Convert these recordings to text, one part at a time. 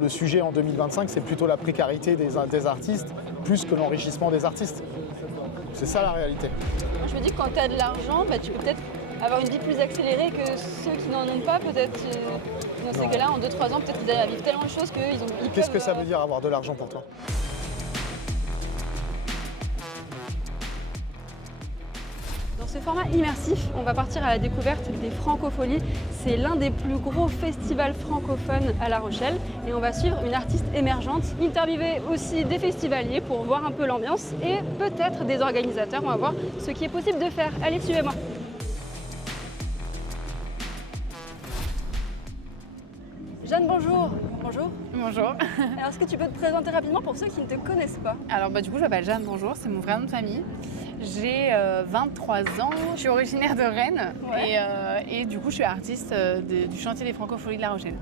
Le sujet en 2025, c'est plutôt la précarité des artistes, plus que l'enrichissement des artistes. C'est ça la réalité. Je me dis que quand tu as de l'argent, tu peux peut-être avoir une vie plus accélérée que ceux qui n'en ont pas. Peut-être dans ces cas-là, en 2-3 ans, peut-être qu'ils arrivent à vivre tellement de choses qu'ils ont. Qu'est-ce que ça veut dire avoir de l'argent pour toi ? Dans ce format immersif, on va partir à la découverte des Francopholies. C'est l'un des plus gros festivals francophones à La Rochelle et on va suivre une artiste émergente, interviewer aussi des festivaliers pour voir un peu l'ambiance et peut-être des organisateurs. On va voir ce qui est possible de faire. Allez, suivez-moi. Jeanne, bonjour. Bonjour. Bonjour. Alors, est-ce que tu peux te présenter rapidement pour ceux qui ne te connaissent pas ? Alors du coup, je m'appelle Jeanne, bonjour, c'est mon vrai nom de famille. J'ai 23 ans, je suis originaire de Rennes et du coup, je suis artiste du chantier des Francopholies de La Rochelle.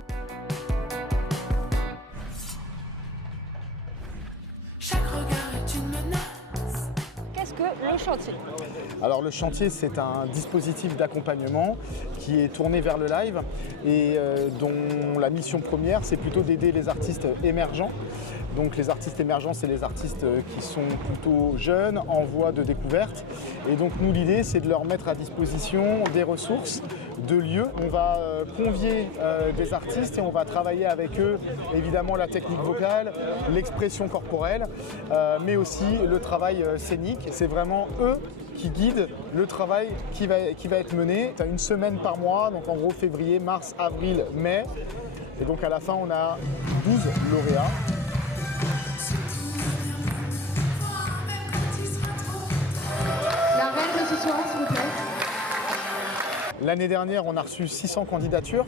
Chaque regard est une menace. Qu'est-ce que le chantier ? Alors le chantier, c'est un dispositif d'accompagnement qui est tourné vers le live et dont la mission première, c'est plutôt d'aider les artistes émergents. Donc les artistes émergents, c'est les artistes qui sont plutôt jeunes, en voie de découverte. Et donc nous, l'idée, c'est de leur mettre à disposition des ressources, de lieux. On va convier des artistes et on va travailler avec eux, évidemment, la technique vocale, l'expression corporelle, mais aussi le travail scénique. C'est vraiment eux qui guident le travail qui va être mené. Tu as une semaine par mois, donc en gros février, mars, avril, mai. Et donc à la fin, on a 12 lauréats. La reine de ce soir, s'il vous plaît. L'année dernière, on a reçu 600 candidatures.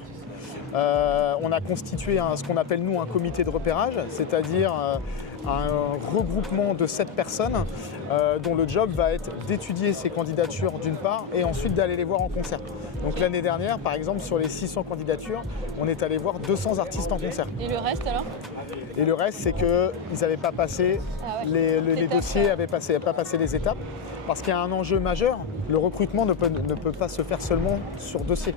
On a constitué ce qu'on appelle nous un comité de repérage, c'est-à-dire un regroupement de 7 personnes dont le job va être d'étudier ces candidatures d'une part et ensuite d'aller les voir en concert. Donc l'année dernière, par exemple, sur les 600 candidatures, on est allé voir 200 artistes en concert. Et le reste alors ? Et le reste, c'est qu'ils n'avaient pas passé, les dossiers n'avaient pas passé les étapes, parce qu'il y a un enjeu majeur. Le recrutement ne peut pas se faire seulement sur dossier,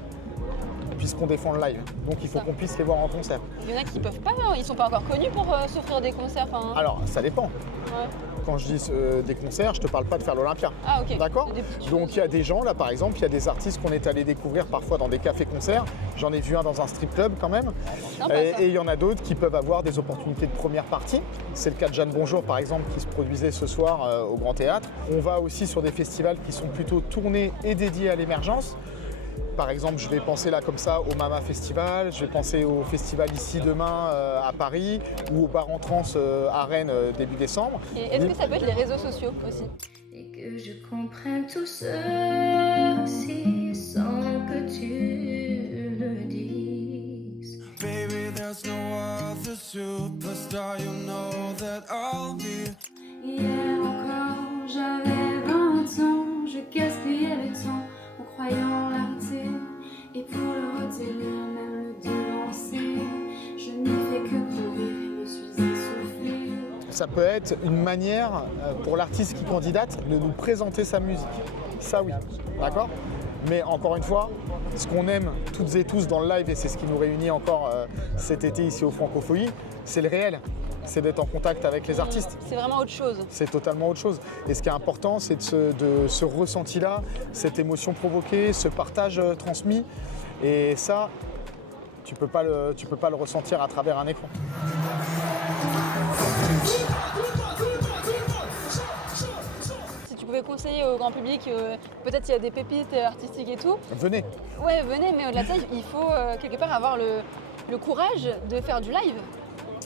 puisqu'on défend le live. Donc il faut qu'on puisse les voir en concert. Il y en a qui peuvent pas, hein. Ils sont pas encore connus pour s'offrir des concerts. Alors, ça dépend. Ouais. Quand je dis des concerts, je ne te parle pas de faire l'Olympia. Ah, ok. D'accord ? Des petites Donc il y a des gens, là par exemple, il y a des artistes qu'on est allé découvrir parfois dans des cafés-concerts. J'en ai vu un dans un strip club quand même. Et il y en a d'autres qui peuvent avoir des opportunités de première partie. C'est le cas de Jeanne Bonjour par exemple, qui se produisait ce soir au Grand Théâtre. On va aussi sur des festivals qui sont plutôt tournés et dédiés à l'émergence. Par exemple, je vais penser là comme ça au Mama Festival, je vais penser au festival ici demain à Paris ou au Bar en Trance à Rennes début décembre. Et est-ce que ça peut être les réseaux sociaux aussi ? Et que je comprenne tout ceci sans que tu le dises. Baby, there's no other superstar. You know that I'll be. Hier encore, j'avais 20 ans, je gaspillais le temps en croyant l'arrêter. Et pour le retenir, même le devancer, je n'ai fait que courir et me suis essoufflée. Ça peut être une manière pour l'artiste qui candidate de nous présenter sa musique. Ça oui, d'accord ? Mais encore une fois, ce qu'on aime toutes et tous dans le live, et c'est ce qui nous réunit encore cet été ici aux Francopholies, c'est le réel. C'est d'être en contact avec les artistes. C'est vraiment autre chose. C'est totalement autre chose. Et ce qui est important, c'est de ce ressenti-là, cette émotion provoquée, ce partage transmis. Et ça, tu peux pas le ressentir à travers un écran. Si tu pouvais conseiller au grand public, peut-être il y a des pépites artistiques et tout. Venez. Ouais, venez, mais au-delà de ça, il faut quelque part avoir le courage de faire du live.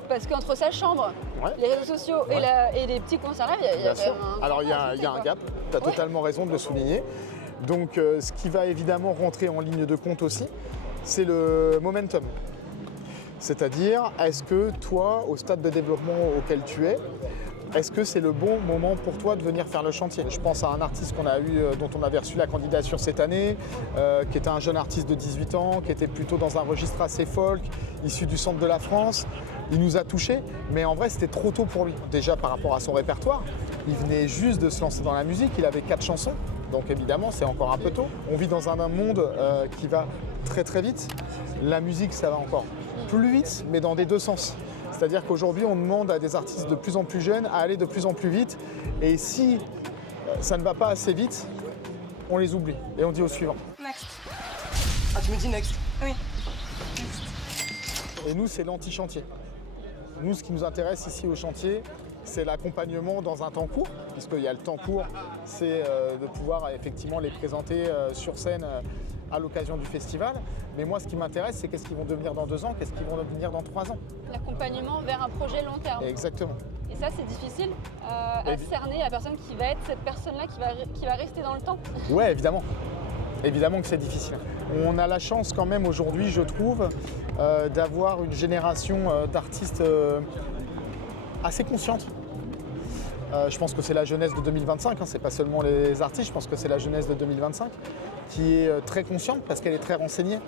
Parce qu'entre sa chambre, les réseaux sociaux et les petits concerts live, il y a Bien sûr. quand même un Alors il y a un gap, tu as totalement raison de le souligner. Donc ce qui va évidemment rentrer en ligne de compte aussi, c'est le momentum. C'est-à-dire, est-ce que toi, au stade de développement auquel tu es, est-ce que c'est le bon moment pour toi de venir faire le chantier ? Je pense à un artiste qu'on a eu, dont on avait reçu la candidature cette année, qui était un jeune artiste de 18 ans, qui était plutôt dans un registre assez folk, issu du centre de la France. Il nous a touchés, mais en vrai c'était trop tôt pour lui. Déjà par rapport à son répertoire, il venait juste de se lancer dans la musique, il avait 4 chansons, donc évidemment c'est encore un peu tôt. On vit dans un monde qui va très très vite. La musique ça va encore plus vite, mais dans des deux sens. C'est-à-dire qu'aujourd'hui, on demande à des artistes de plus en plus jeunes à aller de plus en plus vite. Et si ça ne va pas assez vite, on les oublie et on dit au suivant. Next. Ah, tu me dis next? Oui. Et nous, c'est l'anti-chantier. Nous, ce qui nous intéresse ici au chantier, c'est l'accompagnement dans un temps court, puisqu'il y a le temps court, c'est de pouvoir effectivement les présenter sur scène à l'occasion du festival. Mais moi, ce qui m'intéresse, c'est qu'est-ce qu'ils vont devenir dans 2 ans, qu'est-ce qu'ils vont devenir dans 3 ans. L'accompagnement vers un projet long terme. Exactement. Et ça, c'est difficile à cerner la personne qui va être cette personne-là qui va rester dans le temps. Ouais, évidemment. Évidemment que c'est difficile. On a la chance quand même aujourd'hui, je trouve, d'avoir une génération d'artistes assez consciente. Je pense que c'est la jeunesse de 2025, c'est pas seulement les artistes, je pense que c'est la jeunesse de 2025 qui est très consciente parce qu'elle est très renseignée.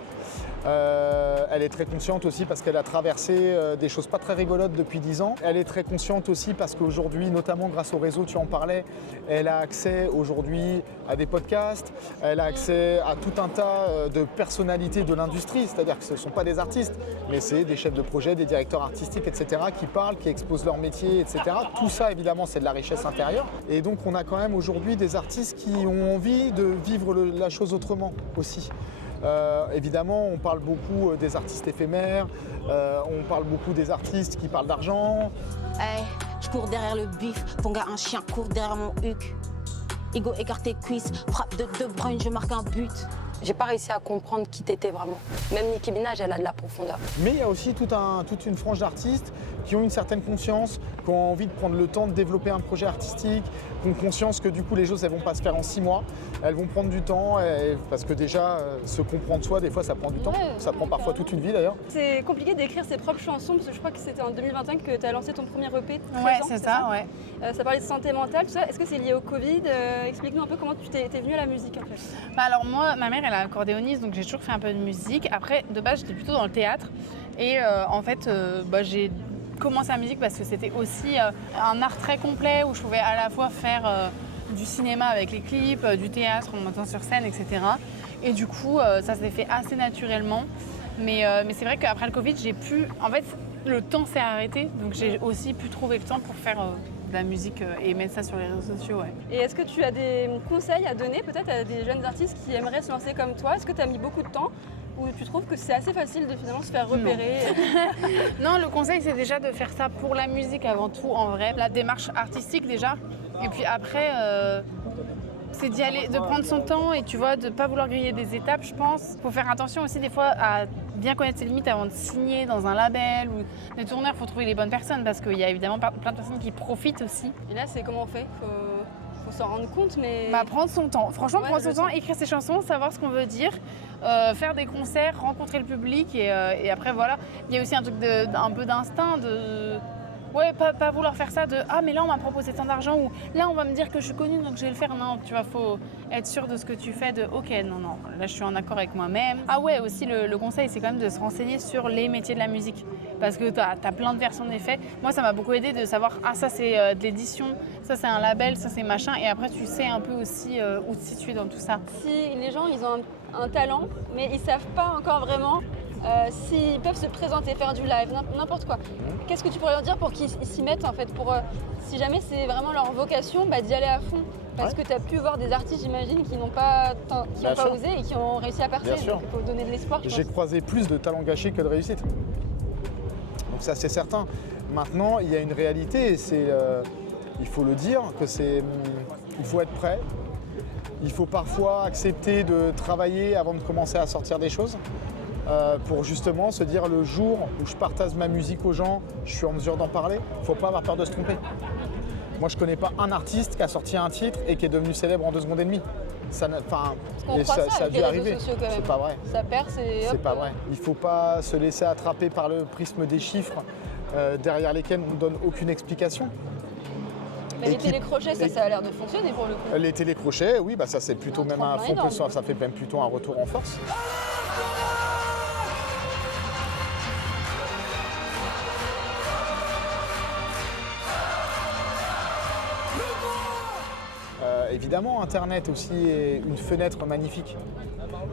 Elle est très consciente aussi parce qu'elle a traversé des choses pas très rigolotes depuis 10 ans. Elle est très consciente aussi parce qu'aujourd'hui, notamment grâce au réseau, tu en parlais, elle a accès aujourd'hui à des podcasts, elle a accès à tout un tas de personnalités de l'industrie, c'est-à-dire que ce ne sont pas des artistes, mais c'est des chefs de projet, des directeurs artistiques, etc., qui parlent, qui exposent leur métier, etc. Tout ça, évidemment, c'est de la richesse intérieure. Et donc, on a quand même aujourd'hui des artistes qui ont envie de vivre la chose autrement aussi. Évidemment, on parle beaucoup des artistes éphémères, on parle beaucoup des artistes qui parlent d'argent. Hey, je cours derrière le bif, ton gars un chien court derrière mon huc. Ego écarté cuisse, frappe de De Bruyne, je marque un but. J'ai pas réussi à comprendre qui t'étais vraiment. Même Nicki Minaj, elle a de la profondeur. Mais il y a aussi toute une frange d'artistes qui ont une certaine conscience, qui ont envie de prendre le temps de développer un projet artistique, qui ont conscience que du coup les choses elles vont pas se faire en 6 mois, elles vont prendre du temps, parce que déjà se comprendre soi, des fois ça prend du temps, ça prend parfois toute une vie d'ailleurs. C'est compliqué d'écrire ses propres chansons parce que je crois que c'était en 2021 que tu as lancé ton premier EP. 13 Ouais, ans, c'est ça, ouais. Ça parlait de santé mentale, tout ça. Est-ce que c'est lié au Covid? Explique-nous un peu comment tu t'es venue à la musique en fait. Bah alors moi, ma mère elle est accordéoniste, donc j'ai toujours fait un peu de musique. Après, de base j'étais plutôt dans le théâtre et en fait j'ai commencé la musique parce que c'était aussi un art très complet où je pouvais à la fois faire du cinéma avec les clips, du théâtre en montant sur scène, etc. Et du coup ça s'est fait assez naturellement. Mais c'est vrai qu'après le Covid, en fait le temps s'est arrêté, donc j'ai aussi pu trouver le temps pour faire de la musique et mettre ça sur les réseaux sociaux. Ouais. Et est-ce que tu as des conseils à donner peut-être à des jeunes artistes qui aimeraient se lancer comme toi? Est-ce que tu as mis beaucoup de temps ou tu trouves que c'est assez facile de finalement se faire repérer? Non, le conseil c'est déjà de faire ça pour la musique avant tout en vrai. La démarche artistique déjà. Et puis après, c'est d'y aller, de prendre son temps et tu vois, de ne pas vouloir griller des étapes, je pense. Il faut faire attention aussi des fois à bien connaître ses limites avant de signer dans un label ou des tourneurs. Il faut trouver les bonnes personnes parce qu'il y a évidemment plein de personnes qui profitent aussi. Et là, c'est comment on fait? Faut s'en rendre compte, mais... Prendre son temps. Franchement, Ouais, prendre son temps, écrire ses chansons, savoir ce qu'on veut dire, faire des concerts, rencontrer le public et après voilà. Il y a aussi un truc un peu d'instinct de... Ouais, pas vouloir faire ça de « Ah, mais là, on m'a proposé tant d'argent » ou « Là, on va me dire que je suis connue, donc je vais le faire. » Non, tu vois, faut être sûr de ce que tu fais, de « Ok, non, là, je suis en accord avec moi-même. » Ah ouais, aussi, le conseil, c'est quand même de se renseigner sur les métiers de la musique. Parce que t'as plein de versions d'effets. Moi, ça m'a beaucoup aidé de savoir « Ah, ça, c'est de l'édition, ça, c'est un label, ça, c'est machin. » Et après, tu sais un peu aussi où te situer dans tout ça. Si les gens, ils ont un talent, mais ils savent pas encore vraiment... s'ils peuvent se présenter, faire du live, n'importe quoi. Qu'est-ce que tu pourrais leur dire pour qu'ils s'y mettent en fait, pour si jamais c'est vraiment leur vocation, d'y aller à fond? Parce que tu as pu voir des artistes, j'imagine, qui n'ont pas osé et qui ont réussi à percer. Donc il faut donner de l'espoir. J'ai croisé plus de talents gâchés que de réussites. Donc ça c'est certain. Maintenant, il y a une réalité, il faut le dire, il faut être prêt. Il faut parfois accepter de travailler avant de commencer à sortir des choses. Pour justement se dire le jour où je partage ma musique aux gens, je suis en mesure d'en parler. Il ne faut pas avoir peur de se tromper. Moi, je ne connais pas un artiste qui a sorti un titre et qui est devenu célèbre en 2 secondes et demie. Ça a dû arriver. C'est pas vrai. Ça perce et c'est pas vrai. Il ne faut pas se laisser attraper par le prisme des chiffres derrière lesquels on ne donne aucune explication. Mais les télécrochets, ça a l'air de fonctionner pour le coup. Les télécrochets, oui, ça c'est plutôt même un fond que ça fait même plutôt un retour en force. Évidemment, Internet aussi est une fenêtre magnifique.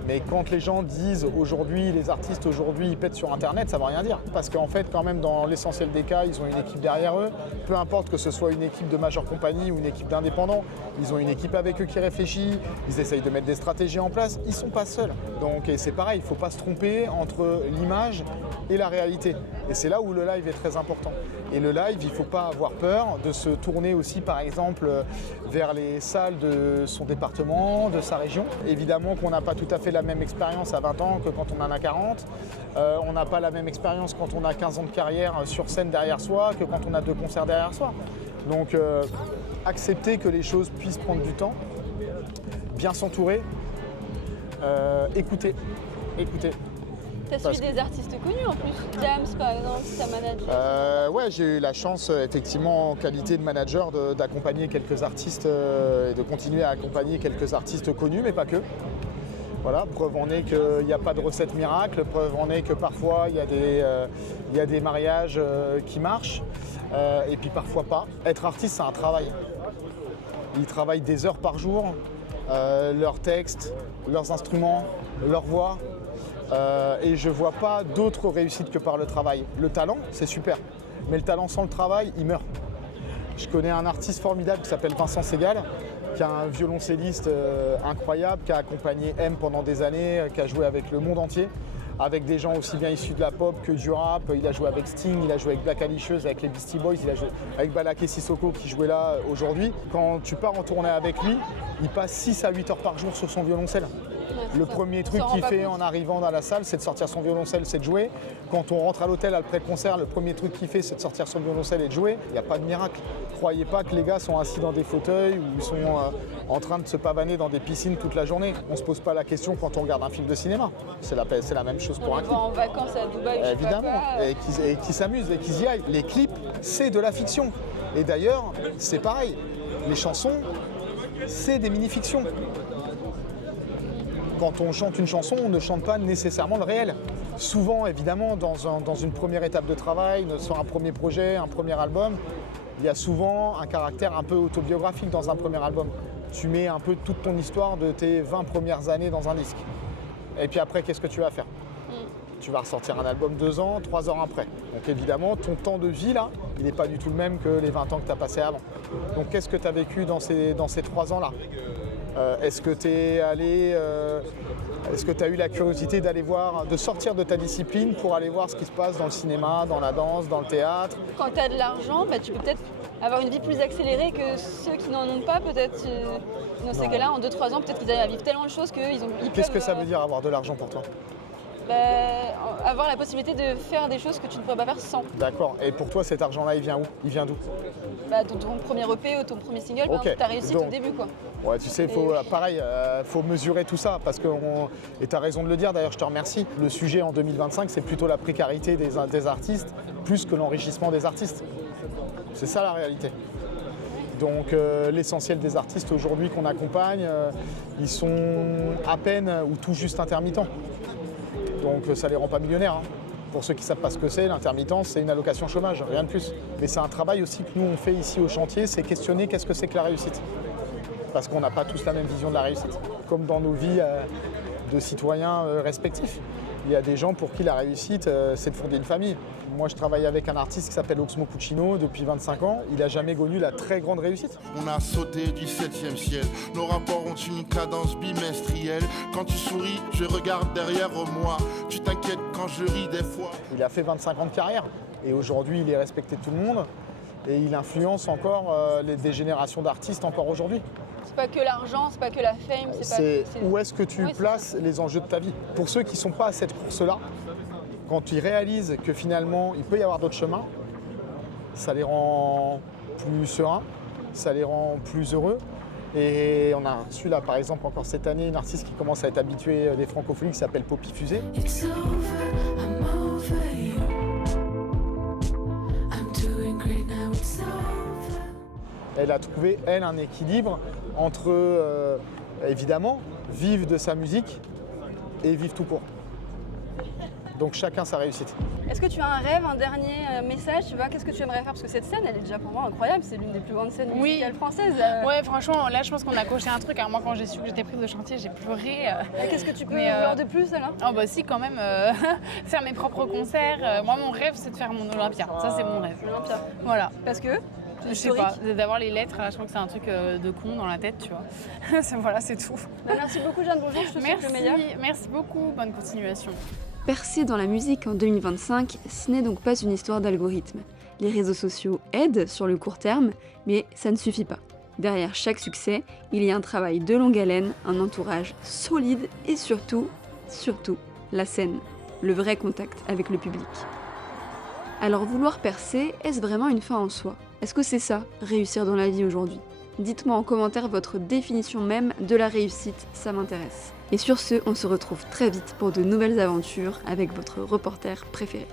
Mais quand les gens disent aujourd'hui, les artistes aujourd'hui ils pètent sur internet, ça ne veut rien dire. Parce qu'en fait quand même dans l'essentiel des cas, ils ont une équipe derrière eux. Peu importe que ce soit une équipe de majeure compagnie ou une équipe d'indépendants, ils ont une équipe avec eux qui réfléchit, ils essayent de mettre des stratégies en place, ils ne sont pas seuls. Donc et c'est pareil, il ne faut pas se tromper entre l'image et la réalité. Et c'est là où le live est très important. Et le live, il ne faut pas avoir peur de se tourner aussi par exemple vers les salles de son département, de sa région. Évidemment qu'on n'a pas tout à fait la même expérience à 20 ans que quand on en a 40. On n'a pas la même expérience quand on a 15 ans de carrière sur scène derrière soi que quand on a 2 concerts derrière soi. Donc accepter que les choses puissent prendre du temps, bien s'entourer, écouter. T'as suivi des artistes connus en plus. Diams par exemple, t'as managé. Ouais, j'ai eu la chance effectivement en qualité de manager d'accompagner quelques artistes et de continuer à accompagner quelques artistes connus, mais pas que. Voilà, preuve en est qu'il n'y a pas de recette miracle, preuve en est que parfois il y a des mariages qui marchent et puis parfois pas. Être artiste, c'est un travail. Ils travaillent des heures par jour, leurs textes, leurs instruments, leur voix. Et je ne vois pas d'autre réussite que par le travail. Le talent, c'est super, mais le talent sans le travail, il meurt. Je connais un artiste formidable qui s'appelle Vincent Segal, qui est un violoncelliste incroyable, qui a accompagné M pendant des années, qui a joué avec le monde entier, avec des gens aussi bien issus de la pop que du rap. Il a joué avec Sting, il a joué avec Black Alicious, avec les Beastie Boys, il a joué avec Balaké Sissoko qui jouait là aujourd'hui. Quand tu pars en tournée avec lui, il passe 6 à 8 heures par jour sur son violoncelle. Le premier truc qu'il fait en arrivant dans la salle, c'est de sortir son violoncelle, c'est de jouer. Quand on rentre à l'hôtel après le concert, le premier truc qu'il fait, c'est de sortir son violoncelle et de jouer. Il n'y a pas de miracle. Croyez pas que les gars sont assis dans des fauteuils ou ils sont en train de se pavaner dans des piscines toute la journée. On ne se pose pas la question quand on regarde un film de cinéma. C'est la même chose pour un clip. En vacances à Dubaï, je sais évidemment, pas quoi. Et qui s'amusent et qui y aillent. Les clips, c'est de la fiction. Et d'ailleurs, c'est pareil. Les chansons, c'est des mini-fictions. Quand on chante une chanson, on ne chante pas nécessairement le réel. Souvent, évidemment, dans une première étape de travail, sur un premier projet, un premier album, il y a souvent un caractère un peu autobiographique dans un premier album. Tu mets un peu toute ton histoire de tes 20 premières années dans un disque. Et puis après, qu'est-ce que tu vas faire ? Tu vas ressortir un album 2 ans, 3 ans après. Donc évidemment, ton temps de vie, là, il n'est pas du tout le même que les 20 ans que tu as passé avant. Donc qu'est-ce que tu as vécu dans ces 3 ans-là ? Est-ce que tu es allé, est-ce que tu as eu la curiosité de sortir de ta discipline pour aller voir ce qui se passe dans le cinéma, dans la danse, dans le théâtre ? Quand tu as de l'argent, tu peux peut-être avoir une vie plus accélérée que ceux qui n'en ont pas. Peut-être dans ces cas-là, en 2-3 ans, peut-être qu'ils arrivent à vivre tellement de choses qu'ils peuvent... Qu'est-ce que ça veut dire avoir de l'argent pour toi ? Avoir la possibilité de faire des choses que tu ne pourrais pas faire sans. D'accord. Et pour toi, cet argent-là, il vient où ? Il vient d'où ? Ton premier EP ou ton premier single, Okay. tu as réussi au début, quoi. Ouais, tu sais, faut mesurer tout ça parce et tu as raison de le dire, d'ailleurs, je te remercie. Le sujet en 2025, c'est plutôt la précarité des artistes plus que l'enrichissement des artistes. C'est ça la réalité. Donc l'essentiel des artistes aujourd'hui qu'on accompagne, ils sont à peine ou tout juste intermittents. Donc ça ne les rend pas millionnaires. Pour ceux qui ne savent pas ce que c'est, l'intermittence, c'est une allocation chômage, rien de plus. Mais c'est un travail aussi que nous on fait ici au chantier, c'est questionner qu'est-ce que c'est que la réussite. Parce qu'on n'a pas tous la même vision de la réussite. Comme dans nos vies de citoyens respectifs. Il y a des gens pour qui la réussite, c'est de fonder une famille. Moi, je travaille avec un artiste qui s'appelle Oxmo Puccino depuis 25 ans. Il n'a jamais connu la très grande réussite. On a sauté du 7e ciel. Nos rapports ont une cadence bimestrielle. Quand tu souris, je regarde derrière moi. Tu t'inquiètes quand je ris des fois. Il a fait 25 ans de carrière. Et aujourd'hui, il est respecté de tout le monde. Et il influence encore des générations d'artistes encore aujourd'hui. C'est pas que l'argent, c'est pas que la fame. Où est-ce que tu places les enjeux de ta vie ? Pour ceux qui ne sont pas à cette course-là, quand ils réalisent que finalement il peut y avoir d'autres chemins, ça les rend plus sereins, ça les rend plus heureux. Et on a reçu là par exemple encore cette année une artiste qui commence à être habituée des francophonies qui s'appelle Poppy Fusée. Elle a trouvé, elle, un équilibre entre, évidemment, vivre de sa musique et vivre tout court. Donc chacun sa réussite. Est-ce que tu as un rêve, un dernier message, tu vois, qu'est-ce que tu aimerais faire? Parce que cette scène, elle est déjà pour moi incroyable, c'est l'une des plus grandes scènes musicales françaises. Ouais, franchement, là, je pense qu'on a coché un truc. Moi, quand j'ai su que j'étais prise de chantier, j'ai pleuré. Qu'est-ce que tu peux vouloir de plus, là? Oh, bah si, quand même, faire mes propres concerts. Moi, mon rêve, c'est de faire mon Olympia. Ça, c'est mon rêve. Olympia. Voilà. Parce que je sais pas, d'avoir les lettres, là, je crois que c'est un truc de con dans la tête, tu vois. Voilà, c'est tout. Merci beaucoup, Jeanne Bourgeon, je te souhaite le meilleur. Merci beaucoup, bonne continuation. Percer dans la musique en 2025, ce n'est donc pas une histoire d'algorithme. Les réseaux sociaux aident sur le court terme, mais ça ne suffit pas. Derrière chaque succès, il y a un travail de longue haleine, un entourage solide et surtout, la scène, le vrai contact avec le public. Alors vouloir percer, est-ce vraiment une fin en soi? Est-ce que c'est ça, réussir dans la vie aujourd'hui? Dites-moi en commentaire votre définition même de la réussite, ça m'intéresse. Et sur ce, on se retrouve très vite pour de nouvelles aventures avec votre reporter préféré.